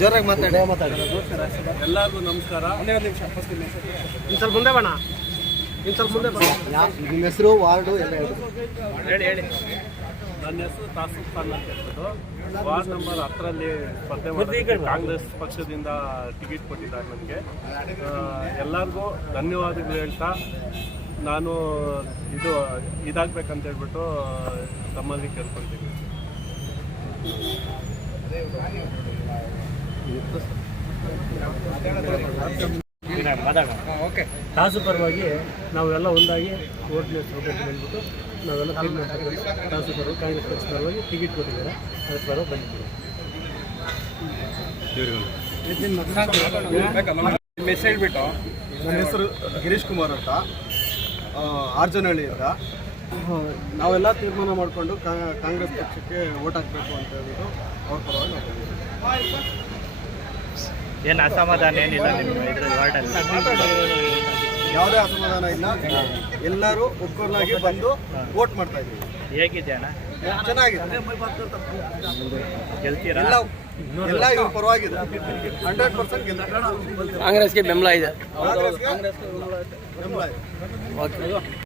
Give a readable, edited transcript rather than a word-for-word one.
ಜೋರಾಗಿ ಮಾತಾಡಿ. ಎಲ್ಲರಿಗೂ ನಮಸ್ಕಾರ. ಇನ್ನು ಸ್ವಲ್ಪ ಮುಂದೆ ಬಣ್ಣ, ಇನ್ನು ಸ್ವಲ್ಪ ಮುಂದೆ ಬಣ್ಣ. ನಿಮ್ಮ ಹೆಸರು, ವಾರ್ಡು ಎಲ್ಲ ಹೇಳಿ. ನನ್ನ ಹೆಸರು ತಾಸಿಫ್ ಖಾನ್ ಅಂತ ಹೇಳ್ಬಿಟ್ಟು ವಾರ್ಡ್ ನಂಬರ್ 10ರಲ್ಲಿ ಸ್ಪರ್ಧೆ ಮಾಡೋದಕ್ಕೆ ಕಾಂಗ್ರೆಸ್ ಪಕ್ಷದಿಂದ ಟಿಕೆಟ್ ಕೊಟ್ಟಿದ್ದಾರೆ ನನಗೆ. ಎಲ್ಲರಿಗೂ ಧನ್ಯವಾದಗಳು ಹೇಳ್ತಾ ನಾನು ಇದಾಗಬೇಕಂತ ಹೇಳ್ಬಿಟ್ಟು ತಮ್ಮಲ್ಲಿ ಕೇಳ್ಕೊಳ್ತೀನಿ. ತಾಸು ಪರವಾಗಿ ನಾವೆಲ್ಲ ಒಂದಾಗಿ ವೋಟ್ ಹೋಗ್ಬೇಕು ಅಂದ್ಬಿಟ್ಟು ನಾವೆಲ್ಲ ತೀರ್ಮಾನ ತಾಸು ಪರವಾಗಿ ಕಾಂಗ್ರೆಸ್ ಪಕ್ಷ ಪರವಾಗಿ ಟಿಕೆಟ್ ಕೊಟ್ಟಿದ್ದಾರೆ. ಅದ್ರ ಪರವಾಗಿ ಬಂದಿದ್ದೀವಿ. ಮೆಸೇಜ್ ಹೇಳ್ಬಿಟ್ಟು ನನ್ನ ಹೆಸರು ಗಿರೀಶ್ ಕುಮಾರ್ ಅಂತ, ಆರ್ಜನಹಳ್ಳಿಯಿಂದ. ನಾವೆಲ್ಲ ತೀರ್ಮಾನ ಮಾಡಿಕೊಂಡು ಕಾಂಗ್ರೆಸ್ ಪಕ್ಷಕ್ಕೆ ವೋಟ್ ಹಾಕಬೇಕು ಅಂತ ಹೇಳ್ಬಿಟ್ಟು ಅವ್ರ ಪರವಾಗಿ ಏನು ಅಸಮಾಧಾನ ಏನಿಲ್ಲ ನಿಮ್ಮ ಇದರಲ್ಲಿ ವಾರ್ಡಲ್ಲಿ? ಯಾವುದೇ ಅಸಮಾಧಾನ ಇಲ್ಲ. ಎಲ್ಲರೂ ಒಗ್ಗೂರ್ನಾಗಿ ಬಂದು ವೋಟ್ ಮಾಡ್ತಾ ಇದ್ದೀವಿ. ಹೇಗಿದೆ ಅಣ್ಣ? ಚೆನ್ನಾಗಿದೆ. ಗೆಲ್ತೀರಾ? ಎಲ್ಲ ಇವ್ರ ಪರವಾಗಿದೆ. 100% ಗೆಲ್ತಾರೆ. ಕಾಂಗ್ರೆಸ್ಗೆ ಬೆಂಬಲ ಇದೆ. ಕಾಂಗ್ರೆಸ್ಗೆ ಬೆಂಬಲ ಇದೆ.